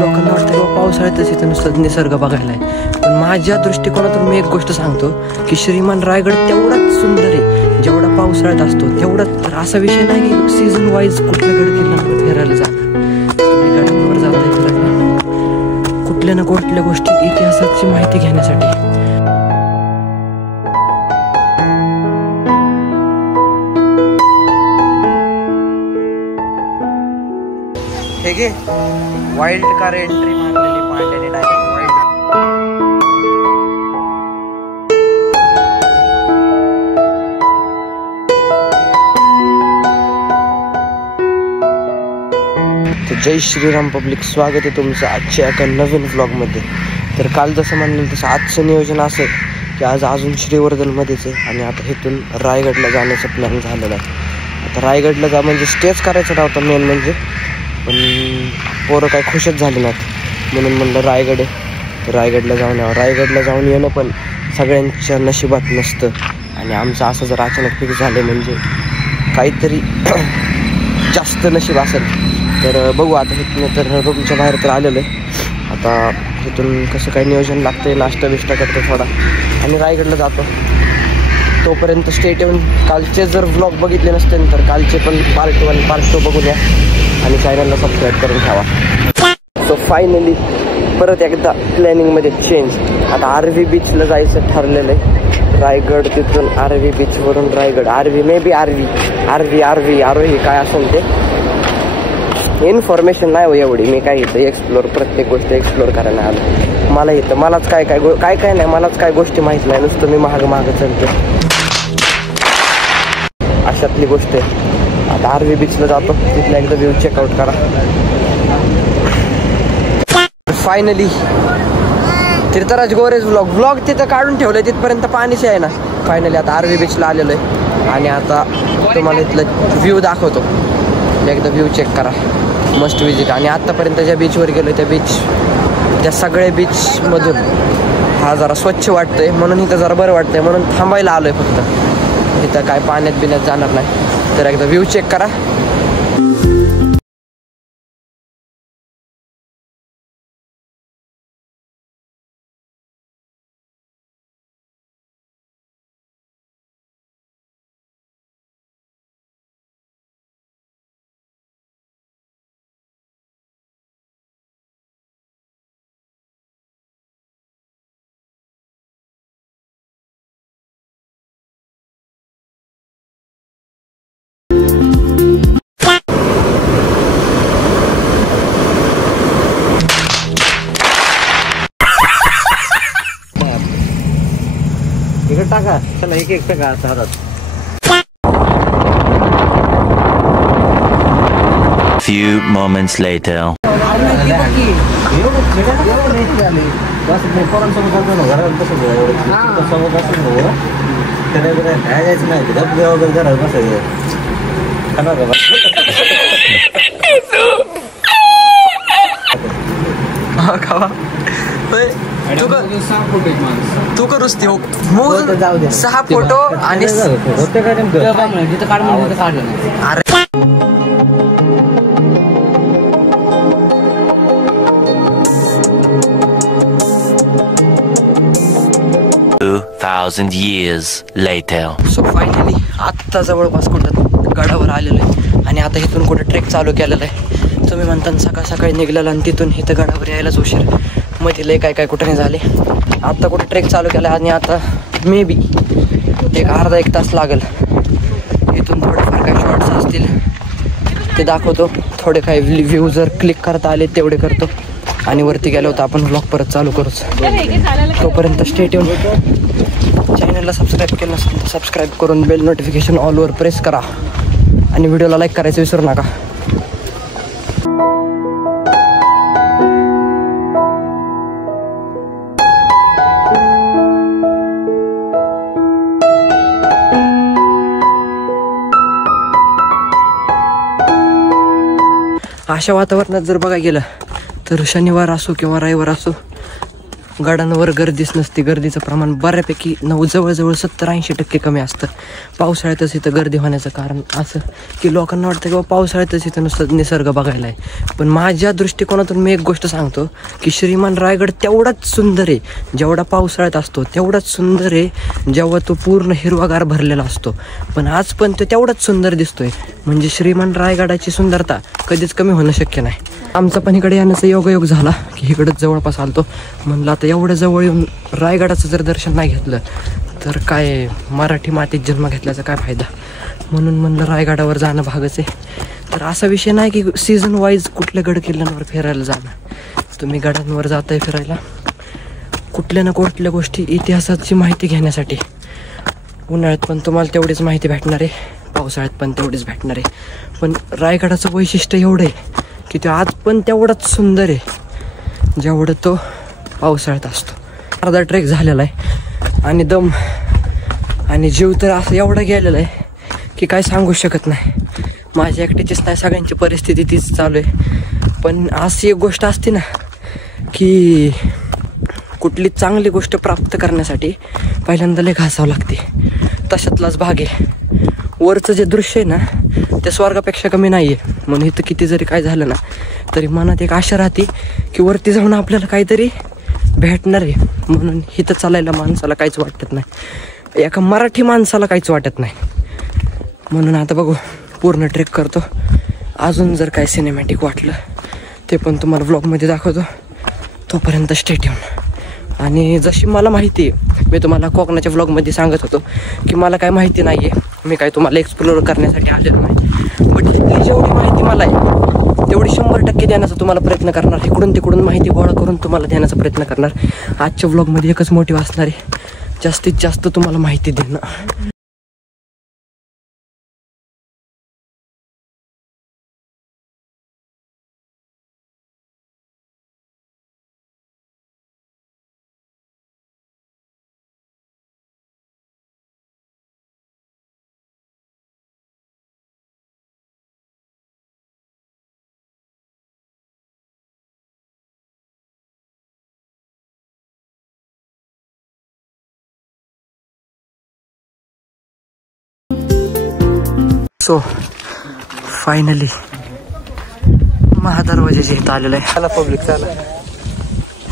लोकांना वाटतं की पावसाळ्यातच इथं नुसतं निसर्ग बघायला आहे, पण माझ्या दृष्टिकोनातून मी एक गोष्ट सांगतो की श्रीमान रायगड तेवढाच सुंदर आहे जेवढा पावसाळ्यात असतो तेवढाच. तर असा विषय नाही की सीझन वाईज कुठल्या गड किल्ल्यांवर फिरायला जाणार, तुम्ही गडांवर जाताय फिरायला कुठल्या ना कुठल्या गोष्टी इतिहासाची माहिती घेण्यासाठी. हे घे वाईल्ड कार एंट्री मारलेली पांड्याने डायरेक्ट वाईल्ड. जय श्रीराम पब्लिक, स्वागत आहे तुमचं आजच्या एका नवीन व्लॉगमध्ये. तर काल जसं म्हणलं तसं आजचं नियोजन असं की आज अजून श्रीवर्धनमध्येच आहे आणि आता इथून रायगडला जाण्याचा प्लॅन झालेला आहे. आता रायगडला जा म्हणजे स्टेच करायचं नव्हतं मेन म्हणजे, पण पोरं काय खुशच झाली नाहीत म्हणून म्हणलं रायगड आहे तर रायगडला जाऊन यावं. रायगडला जाऊन येणं पण सगळ्यांच्या नशिबात नसतं आणि आमचं असं जर अचानक फिक्स झालं म्हणजे काहीतरी जास्त नशीब असेल. तर बघू आता इथनं तर रूमच्या बाहेर तर आलेलं आहे. आता इथून कसं काही नियोजन लागतं आहे, नाश्ता बिष्टा करतो थोडा आणि रायगडला जातो. तोपर्यंत स्टेट येऊन कालचे जर व्लॉग बघितले नसते तर कालचे पण पार्ट 1 पार्ट 2 बघूया आणि चॅनलला सबस्क्राईब करून ठेवा. सो फायनली परत एकदा प्लॅनिंगमध्ये चेंज. आता आरवी बीचला जायचं ठरलेलं आहे. रायगड तिथून आरवी बीचवरून रायगड, आरवी मे बी आरोही काय असेल ते इन्फॉर्मेशन नाही हो एवढी. मी काय इथं प्रत्येक गोष्ट एक्सप्लोर करायला आलो. मला इथं मलाच काय नाही, मलाच काय गोष्टी माहीत नाही, नुसतं मी महाग चलतो अशातली गोष्ट आहे. आता आरवी बीचला जातो, तिथला एकदा व्ह्यू चेकआउट करा. फायनली तीर्थराज गोरेज व्लॉग तिथं काढून ठेवलंय, तिथपर्यंत पाणीच आहे ना. फायनली आता आरवी बीचला आलेलो आहे आणि आता तुम्हाला इथलं व्ह्यू दाखवतो. एकदा व्ह्यू चेक करा, मस्ट विजिट. आणि आत्तापर्यंत ज्या बीचवर गेलो त्या सगळ्या बीचमधून हा जरा स्वच्छ वाटतोय म्हणून इथं जरा बरं वाटतंय म्हणून थांबायला आलोय. फक्त इथं काय पाण्यात बिण्यात जाणार नाही. तर एकदा व्ह्यू चेक करा. इकडे टाका, चला एक टाका हातात. Few moments later. तू करूस ती जाऊ दे. 6 फोटो आणि अरे 2000 years later. सो फायनली आत्ता जवळपास कुठं गडावर आलेलो आहे आणि आता इथून कुठं ट्रेक चालू केलेला आहे. तुम्ही म्हणता सकाळी निघलेला आणि तिथून इथं गडावर यायलाच उशीर, मग तिला काय कुठं नाही झाले. आत्ता कुठं ट्रेक चालू केला आणि आता मे बी एक अर्धा 1 तास लागेल. इथून थोडेफार काही शॉर्ट्स असतील ते दाखवतो, थोडे काही व्ह्यू जर क्लिक करता आले तेवढे करतो आणि वरती गेलो होतो आपण व्लॉग परत चालू करूच. तोपर्यंत स्टे ट्यून. चॅनलला सबस्क्राईब केलं नसेल तर सबस्क्राईब करून बेल नोटिफिकेशन ऑलवर प्रेस करा आणि व्हिडिओला लाईक करायचं विसरू नका. अशा वातावरणात जर बघायला गेलं तर शनिवार असो किंवा रविवार असो गडांवर गर्दीच नसते. गर्दीचं प्रमाण बऱ्यापैकी जवळजवळ 70-80% कमी असतं. पावसाळ्यातच इथं गर्दी होण्याचं कारण असं की लोकांना वाटतं की बाबा पावसाळ्यातच इथं नुसतं निसर्ग बघायला आहे. पण माझ्या दृष्टिकोनातून मी एक गोष्ट सांगतो की श्रीमान रायगड तेवढाच सुंदर आहे जेवढा पावसाळ्यात असतो, तेवढाच सुंदर आहे जेव्हा तो पूर्ण हिरवागार भरलेला असतो. पण आज पण तो तेवढाच सुंदर दिसतोय. म्हणजे श्रीमान रायगडाची सुंदरता कधीच कमी होणं शक्य नाही. आमचा पण इकडे येण्याचा योगायोग झाला की इकडंच जवळपास आलतो. म्हणलं आता एवढं जवळ येऊन रायगडाचं जर दर्शन नाही घेतलं तर काय मराठी मातीत जन्म घेतल्याचा काय फायदा. म्हणून म्हणलं रायगडावर जाणं भागच आहे. तर असा विषय नाही की सीझन वाईज कुठल्या गड किल्ल्यांवर फिरायला जाणं. तुम्ही गडांवर जाताय फिरायला कुठल्या ना कुठल्या गोष्टी इतिहासाची माहिती घेण्यासाठी. उन्हाळ्यात पण तुम्हाला तेवढीच माहिती भेटणार आहे, पावसाळ्यात पण तेवढीच भेटणार आहे. पण रायगडाचं वैशिष्ट्य एवढं आहे की तो आज पण तेवढाच सुंदर आहे जेवढं तो पावसाळ्यात असतो. अर्धा ट्रेक झालेला आहे आणि दम आणि जीव तर असं एवढा गेलेला आहे की काय सांगू शकत नाही. माझ्या एकट्याचीच नाही, सगळ्यांची परिस्थिती तीच चालू आहे. पण अशी एक गोष्ट असते ना की कुठली चांगली गोष्ट प्राप्त करण्यासाठी पहिल्यांदा लय घासावं लागते. तशातलाच भाग आहे. वरचं जे दृश्य आहे ना ते स्वर्गापेक्षा कमी नाही आहे. म्हणून इथं किती जरी काय झालं ना तरी मनात एक आशा राहते की वरती जाऊन आपल्याला काहीतरी भेटणार आहे. म्हणून इथं चालायला माणसाला काहीच वाटत नाही, एका मराठी माणसाला काहीच वाटत नाही. म्हणून आता बघू पूर्ण ट्रेक करतो. अजून जर काय सिनेमॅटिक वाटलं ते पण तुम्हाला व्लॉगमध्ये दाखवतो. तोपर्यंत स्टे ट्यून. आणि जशी मला माहिती आहे, मी तुम्हाला कोकणाच्या व्लॉगमध्ये सांगत होतो की मला काय माहिती नाही आहे, मी काय तुम्हाला एक्सप्लोर करण्यासाठी आलेलो नाही. बट इथली जेवढी माहिती मला आहे तेवढी 100% देण्याचा तुम्हाला प्रयत्न करणार. इकडून तिकडून माहिती गोळा करून तुम्हाला देण्याचा प्रयत्न करणार. आजच्या व्लॉगमध्ये एकच मोटिव्ह असणार आहे, जास्तीत जास्त तुम्हाला माहिती देणं. सो फायनली महादरवाजाच्या इथं आलेलं आहे. चला पब्लिक चला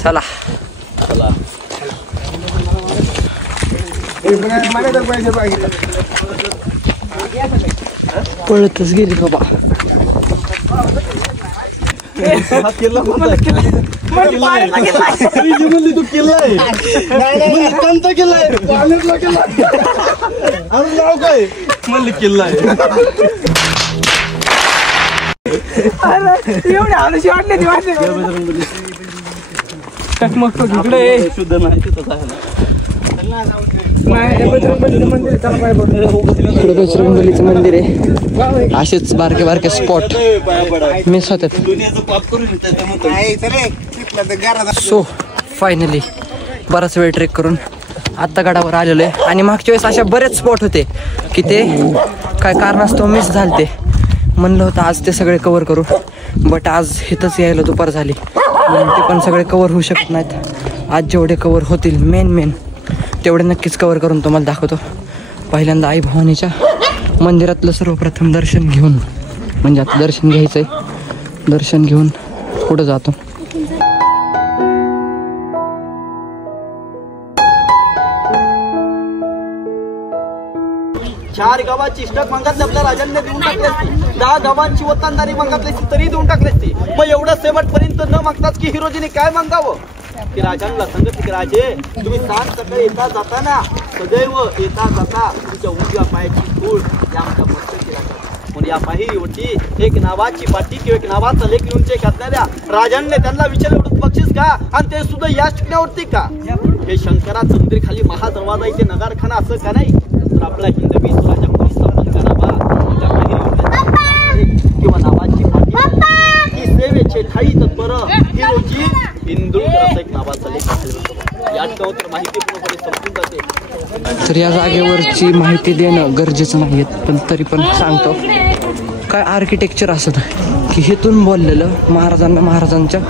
चला चला. पळतच गेली बाबा. किल्ला एवढी आलशी वाटली ती वाटली मग इकडे शुद्ध माहिती बजरंगबलीचं मंदिर आहे. असेच बारके बारके स्पॉट मिस होतात. सो फायनली बराच वेळ ट्रेक करून आत्ता गडावर आलेलो आहे. आणि मागच्या वेळेस अशा बरेच स्पॉट होते की ते काय कारणास्तव मिस झालते. म्हणलं होतं आज ते सगळे कव्हर करू, बट आज इथंच यायला दुपार झाली म्हणून ते पण सगळे कव्हर होऊ शकत नाहीत. आज जेवढे कव्हर होतील मेन तेवढे नक्कीच कव्हर करून तुम्हाला दाखवतो. पहिल्यांदा आई भवानीच्या मंदिरातलं सर्वप्रथम दर्शन घेऊन, म्हणजे आता दर्शन घ्यायचं आहे, दर्शन घेऊन पुढं जातो. चार गावाची स्टक मागतली आपल्या राजांनी देऊन टाकली असती. 10 गावांची वतनदारी मागतली असती तरी देऊन टाकली असती. मग एवढं शेवटपर्यंत न मागताच की हिरोजीने काय मागावं की राजांना सांगत की राजे तुम्ही सांग सकाळी येता जाताना सदैव येता जाता तुमच्या उजव्या पायाची धूळ या आमच्या मस्तकी राहतात. म्हणून या पायरीवरती एक नावाची पाटी किंवा एक नावाचा लेख लिहून चेक घातलेल्या राजांनी त्यांना विचारलं एवढं बक्षीस का, आणि ते सुद्धा या चिकण्यावरती का. हे शंकराचं मंदिर खाली महादरवाजा इथे नगारखाना असं का नाही, तर आपला हिंदवी स्वराज्य कोणी स्थापन करावा किंवा नावाची पाटी ही सेवेचे ठाई तत्पर हिरोजी इंदुरकर एक नावाचा लेख या तर माहिती पूर्णपणे संपून जाते. तर या जागेवरची माहिती देणं गरजेचं नाही, पण तरी पण सांगतो काय आर्किटेक्चर असत की हेतून बोललेलं महाराजांना महाराजांच्या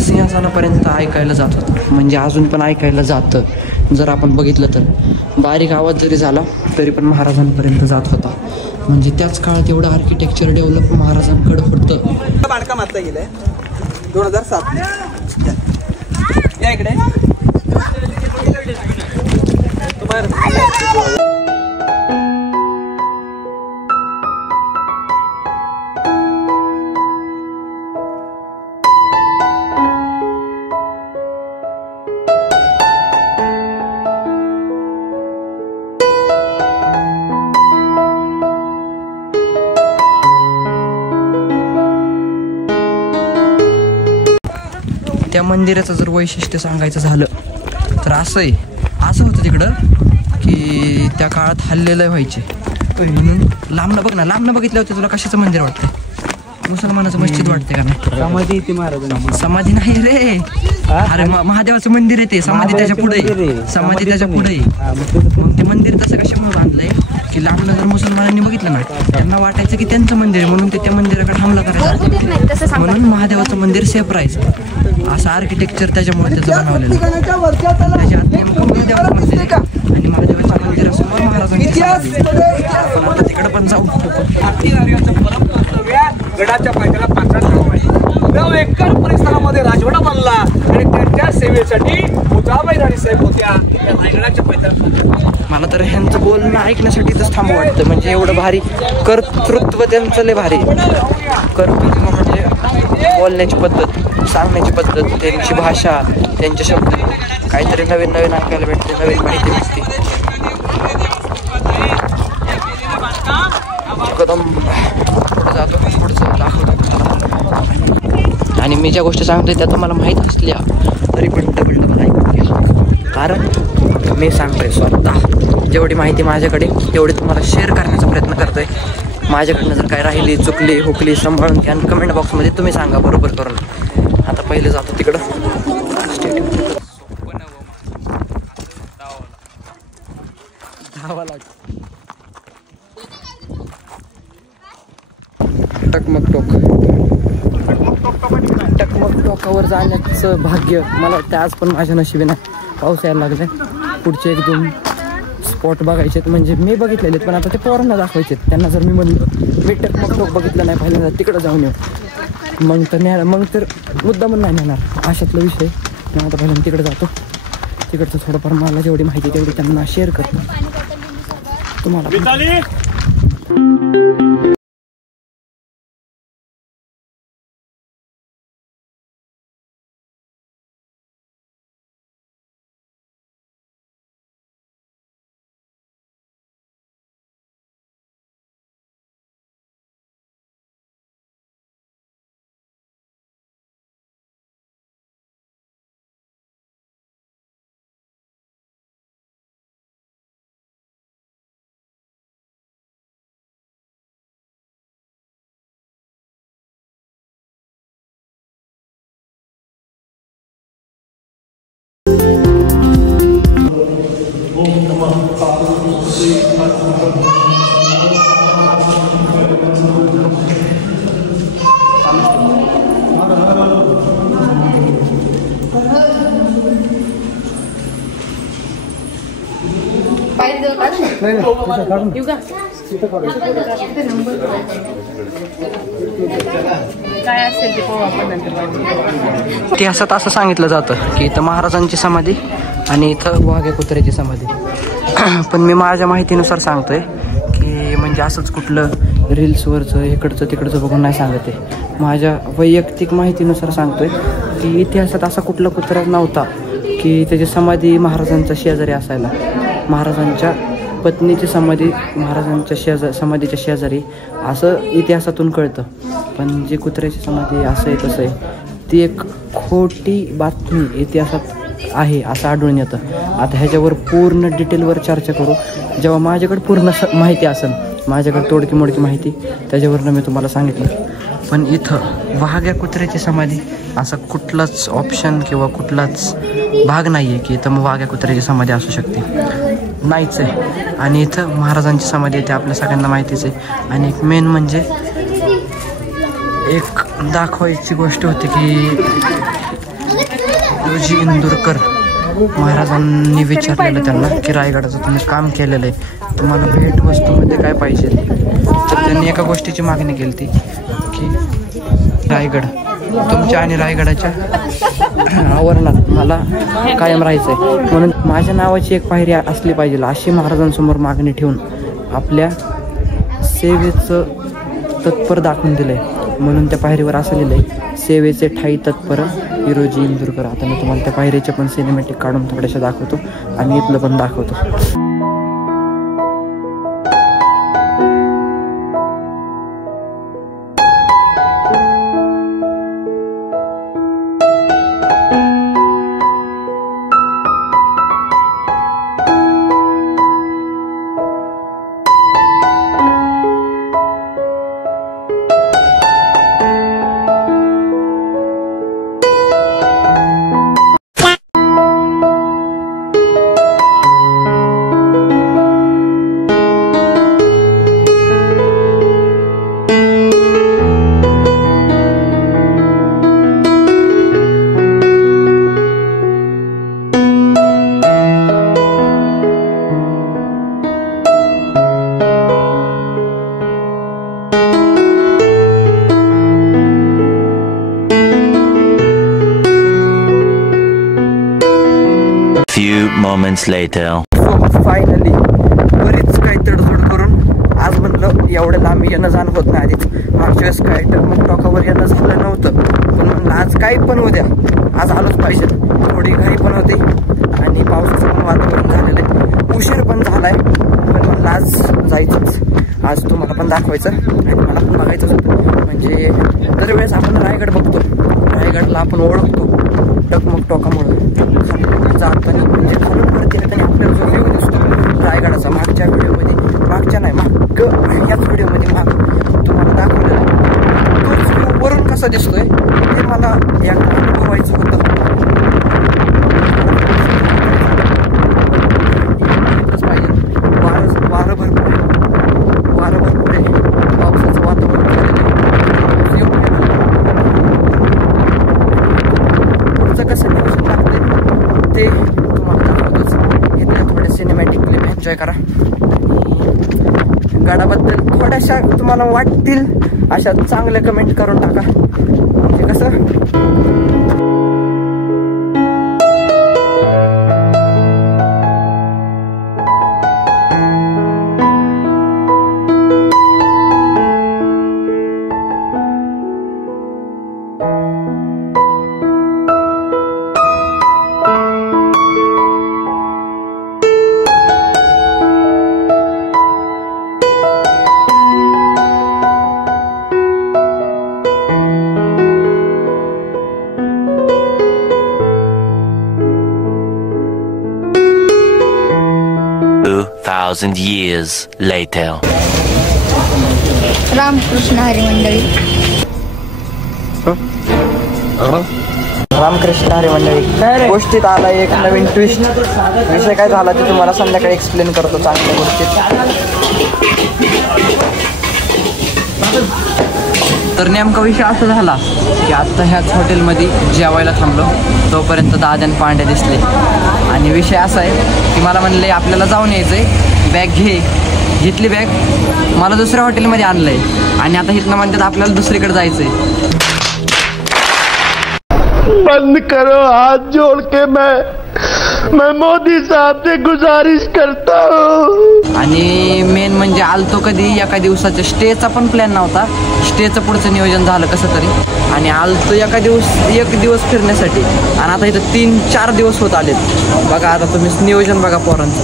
सिंहासनापर्यंत ऐकायला जात होतं, म्हणजे अजून पण ऐकायला जातं. जर आपण बघितलं तर बारीक आवाज जरी झाला तरी पण महाराजांपर्यंत जात होता. म्हणजे त्याच काळात एवढं आर्किटेक्चर डेव्हलप महाराजांकडं होतं. बांधकाम आता गेलंय 2007 या इकडे त्या मंदिराचं जर वैशिष्ट्य सांगायचं झालं तर असं होतं तिकडं की त्या काळात हल्लेलं व्हायचे म्हणून लांबनं बघ ना, लांबनं बघितलं होतं तुला कशाचं मंदिर वाटतं? मुसलमानाचं मस्जिद वाटते का नाही? समाधी इथे महाराज समाधी नाही रे, अरे महादेवाचं मंदिर आहे ते. समाधी त्याच्या पुढे, समाधी त्याच्या पुढे. मग ते मंदिर तसं कशामुळे बांधलंय की लांबनं जर मुसलमानांनी बघितलं ना त्यांना वाटायचं की त्यांचं मंदिर म्हणून ते त्या मंदिराकडे हमला करायचा, म्हणून महादेवाचं मंदिर सेफ राहायचं. असं आर्किटेक्चर त्याच्यामुळे त्याचं बनवलेलं. त्याच्यात नेमकं महादेवाचं मंदिर आहे आणि महादेवाच्या मंदिरासमोर महाराजांची आपण आता तिकडे पण जाऊ. गडाच्या पायथ्याला पात्रात 9 एकर परिसरामध्ये राजवाडा बांधला आणि त्यांच्या सेवेसाठी मुजाबाई राणी साहेब होत्या या रायगडाच्या पायथ्याला. मला तर ह्यांचं बोलणं ऐकण्यासाठी इथंच थांबं वाटतं. म्हणजे एवढं भारी कर्तृत्व त्यांचं, लय भारी कर्तृत्व. म्हणजे बोलण्याची पद्धत, सांगण्याची पद्धत, त्यांची भाषा, त्यांचे शब्द, काहीतरी नवीन नवीन ऐकायला भेटते, नवीन माहिती भेटते. एकदम पुढे जातो, पुढचं दाखवतो तुम्हाला. आणि मी ज्या गोष्टी सांगतोय त्या तुम्हाला माहीत असल्या तरी पण डबल ऐकून घ्या, कारण मी सांगतोय स्वतः जेवढी माहिती माझ्याकडे तेवढी तुम्हाला शेअर करण्याचा प्रयत्न करतोय. माझ्याकडनं जर काय राहिली, चुकली, हुकली सांभाळून घ्या आणि कमेंट बॉक्समध्ये तुम्ही सांगा बरोबर करून. आता पहिले जातो तिकडं. टकमक टोकावर जाण्याचं भाग्य मला वाटतं आज पण माझ्या नशिबी नाही. पाऊस यायला लागलाय. पुढचे 1-2 स्पॉट बघायचे म्हणजे मी बघितलेले पण आता ते पोरांना दाखवायचे. त्यांना जर मी म्हणलं मी टकमक बघितलं नाही पहिल्यांदा तिकडं जाऊन येऊ मग तर मुद्दा पण नाही नेणार अशातला विषय. मी आता पहिल्यांदा तिकडे जातो. तिकडचं थोडंफार मला जेवढी माहिती तेवढी त्यांना शेअर करतो तुम्हाला. इतिहासात असं सांगितलं जातं की इथं महाराजांची समाधी आणि इथं वाघ्या कुत्र्याची समाधी. पण मी माझ्या माहितीनुसार सांगतोय की म्हणजे असंच कुठलं रील्सवरचं इकडचं तिकडचं बघून नाही सांगत आहे. माझ्या वैयक्तिक माहितीनुसार सांगतोय की इतिहासात असा कुठला कुत्रा नव्हता की त्याची समाधी महाराजांच्या शेजारी असायला. महाराजांच्या पत्नीची समाधी महाराजांच्या समाधीच्या शेजारी असं इतिहासातून कळतं. पण जी कुत्र्याची समाधी असं आहे तसं आहे ती एक खोटी बातमी इतिहासात आहे असं आढळून येतं. आता ह्याच्यावर पूर्ण डिटेलवर चर्चा करू जेव्हा माझ्याकडे पूर्ण माहिती असेल. माझ्याकडे तोडकी मोडकी माहिती त्याच्यावरनं मी तुम्हाला सांगितलं. पण इथं वाघ्या कुत्र्याची समाधी असा कुठलाच ऑप्शन किंवा कुठलाच भाग नाही आहे की इथं मग वाघ्या कुत्र्याची समाधी असू शकते, नाहीच आहे. आणि इथं महाराजांची समाधी आहे ते आपल्या सगळ्यांना माहितीच आहे. आणि एक मेन म्हणजे एक दाखवायची गोष्ट होती की रोजी इंदुरकर महाराजांनी विचारलेलं त्यांना की रायगडाचं तुम्ही काम केलेलं आहे, तुम्हाला भेटवस्तूमध्ये काय पाहिजे. तर त्यांनी एका गोष्टीची मागणी केली ती की रायगड तुमच्या आणि रायगडाच्या आवरणात मला कायम राहायचं आहे, म्हणून माझ्या नावाची एक पायरी असली पाहिजे अशी महाराजांसमोर मागणी ठेवून आपल्या सेवेचं तत्पर दाखवून दिलं आहे. म्हणून त्या पायरीवर असं लिहिलं आहे, सेवेचे ठाई तत्पर हिरोजी इंदुरकर. आता मी तुम्हाला त्या पायरीचे पण सिनेमॅटिक काढून थोड्याशा दाखवतो आणि इथलं पण दाखवतो. Few moments later. फायनली बरीच काही तडजोड करून आज म्हणलं एवढ्या लांब येणं जाणं होत नाही. आधीच मागच्या वेळेस काय टकमक टॉकावर येणं झालं नव्हतं, पण म्हणलं आज काही पण उद्या आज आलोच पाहिजे. थोडी घाई पण होती आणि पावसाचं पण वातावरण झालेलं आहे, उशीर पण झालाय, पण म्हणलं आज जायचंच. आज तुम्हाला पण दाखवायचं आणि मला पण बघायचंच होतं. म्हणजे दरवेळेस आपण रायगड बघतो, रायगडला आपण ओळखतो टकमक टोकामुळं. खाली जाताना म्हणजे खालून वरती येताना आपल्याला जो व्ह्यू दिसतो रायगडाचा, मागच्या व्हिडिओमध्ये मागच्या नाही ह्याच व्हिडिओमध्ये तुम्हाला दाखवलेलं तोच व्ह्यू वरून कसा दिसतोय ते मला एकदा अनुभवायचं होतं. वारं भरपूर आहे, पावसाचं वातावरण पुढचं कसं नियोजन लागतंय ते तुम्हाला दाखवतोच. इथल्या थोडे सिनेमॅटिक क्लिप एन्जॉय करा. गडाबद्दल थोड्याशा तुम्हाला वाटतील अशा चांगल्या कमेंट करून टाका. म्हणजे कसं thousand years later. Ramakrishna Hari मंडळी. रामकृष्ण हरी मंडळी गोष्टीत आला एक नवीन ट्विस्ट. विषय काय झाला ते तुम्हाला संध्याकाळी एक्सप्लेन करतो चांगल्या गोष्टीत. तर नेमका विषय असा झाला की आत्ता ह्याच हॉटेलमध्ये जेवायला थांबलो, तोपर्यंत दादा आणि पांड्या दिसले. आणि विषय असा आहे की मला म्हणले आपल्याला जाऊन यायचं आहे, बॅग घेतली बॅग, मला दुसऱ्या हॉटेलमध्ये आणलं आहे आणि आता इथनं म्हणतात आपल्याला दुसरीकडे जायचं आहे. बंद करो हाथ जोड़ के मैं मोदी साहब से गुजारिश करता हूँ. आणि मेन म्हणजे आलतो कधी एका दिवसाच्या स्टेचा पण प्लॅन नव्हता, स्टेचं पुढचं नियोजन झालं कसं तरी आणि आलतो एक दिवस फिरण्यासाठी आणि आता इथं 3-4 दिवस होत आलेत. बघा आता तुम्ही नियोजन बघा पोरांचं.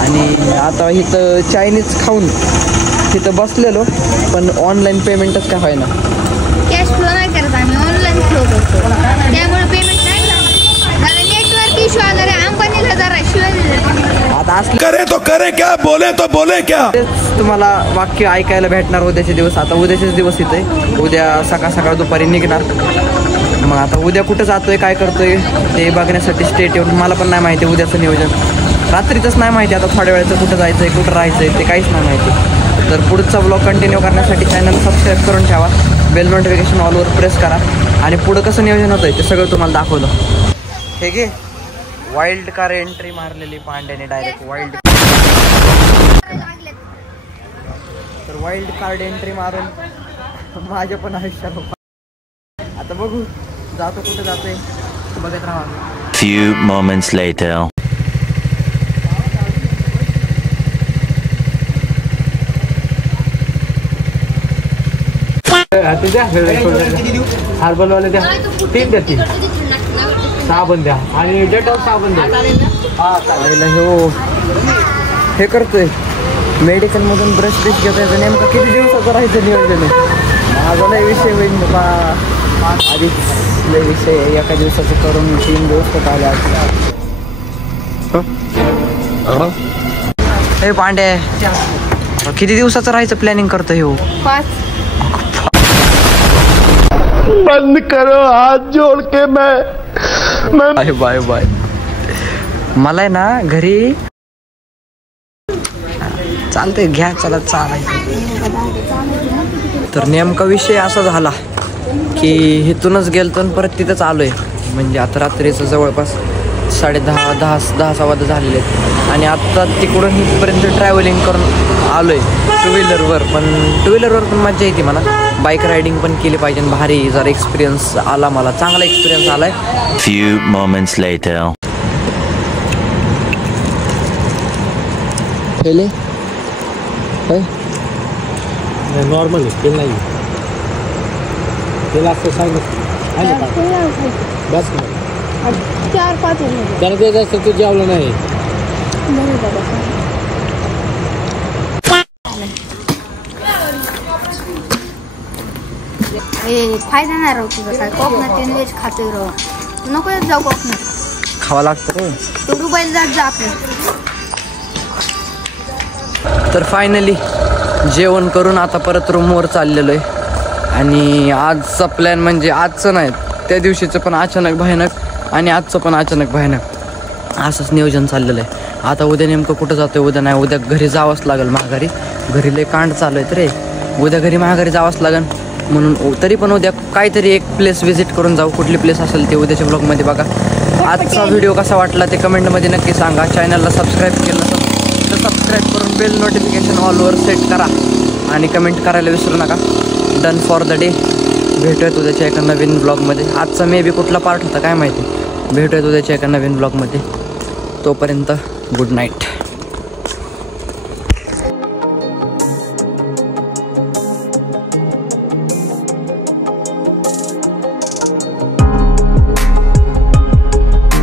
आणि आता इथं चायनीज खाऊन तिथं बसलेलो, पण ऑनलाईन पेमेंटच काय व्हायना. कॅश फ्लो नाही करत आम्ही, ऑनलाईन फ्लो करतो, त्यामुळे पेमेंट नाही झालं. नेटवर्क इश्यू आला रे, अंबानीला जरा शिवाय आता असलं करे तो करे क्या, बोले तो बोले क्या. तेच तुम्हाला वाक्य ऐकायला भेटणार उद्याचे दिवस. आता उद्याचेच दिवस इथे, उद्या सकाळ दुपारी निघणार. मग आता उद्या कुठं जातोय काय करतोय ते बघण्यासाठी स्टेट येऊन मला पण नाही माहिती. उद्याचं नियोजन रात्रीचंच नाही माहिती, आता थोड्या वेळेचं कुठं जायचं आहे कुठं राहायचं आहे ते काहीच नाही माहिती. तर पुढचा ब्लॉग कंटिन्यू करण्यासाठी चॅनल सबस्क्राईब करून ठेवा. बेल नोटिफिकेशन ऑलवर प्रेस करा आणि पुढं कसं नियोजन होतं ते सगळं तुम्हाला दाखवलं. हे घे वाईल्ड कार एंट्री मारलेली पांड्याने डायरेक्ट वाईल्ड. तर वाईल्ड कार्ड एंट्री मारून माझ्या पण आयुष्याला आता बघू जातो कुठे जातोय बघत राहा. Few moments later. हर्बलवाले द्या 3 द्या 3 साबण द्या आणि डेटॉल साबण द्या. हो हे करतोय मेडिकलमधून ब्रश घेतोय नेमकं किती दिवसाचं राहायचं नियोजन आहे माझा लय विषय होईल बा. आधीच लय विषय एका दिवसाचं करून 3 दिवस तर आले. हे पांडे किती दिवसाचं राहायचं प्लॅनिंग करतोय हो. 5. बंद करो हाथ जोड़ के मैं बाय बाय बाय. मला आहे ना घरी चालतंय घ्या चला चालायचं. तर नेमका विषय असा झाला की इथूनच गेलतो आणि परत तिथंच आलोय. म्हणजे आता रात्रीचं जवळपास 10:30 सव्वा झालेले आहेत आणि आत्ता तिकडून इथपर्यंत ट्रॅव्हलिंग करून आलोय टू व्हीलरवर. पण मजा येते मला. बाईक रायडिंग पण केली पाहिजे. भारी जरा एक्सपिरियन्स आला मला चांगला एक्सपिरियन्स आलाय. Few moments later. फेले नॉर्मल आहे ते नाही त्याला असं सांग बस 4-5 त्याला ते जास्त तू जेवलं नाही. फायदा नाही राहू तुझा काय. कोकणात वेज खातोय राहू नको जाऊ कोकणात खावा लागतं. तू दुबईला जात जा आपलं. तर फायनली जेवण करून आता परत रूमवर चाललेलो आहे. आणि आजचा प्लॅन म्हणजे आजचं नाही त्या दिवशीचं पण अचानक भयानक आणि आजचं पण अचानक भयानक असंच नियोजन चाललेलं आहे. आता उद्या नेमकं कुठं जातोय उद्या नाही. उद्या घरी जावंच लागेल माघारी. घरी लय कांड चालू आहेत रे. उद्या घरी माघारी जावंच लागेल म्हणून तरी पण उद्या काहीतरी एक प्लेस व्हिजिट करून जाऊ. कुठली प्लेस असेल ते उद्याच्या ब्लॉगमध्ये बघा. आजचा व्हिडिओ कसा वाटला ते कमेंटमध्ये नक्की सांगा. चॅनलला सबस्क्राईब केलं तर सबस्क्राईब करून बेल नोटिफिकेशन ऑलवर सेट करा आणि कमेंट करायला विसरू नका. Done for the day. भेटूयात उद्याच्या एका नवीन ब्लॉगमध्ये. आजचा मे बी कुठला पार्ट होता काय माहिती. भेटूयात उद्याच्या एका नवीन ब्लॉगमध्ये. तोपर्यंत गुड नाईट.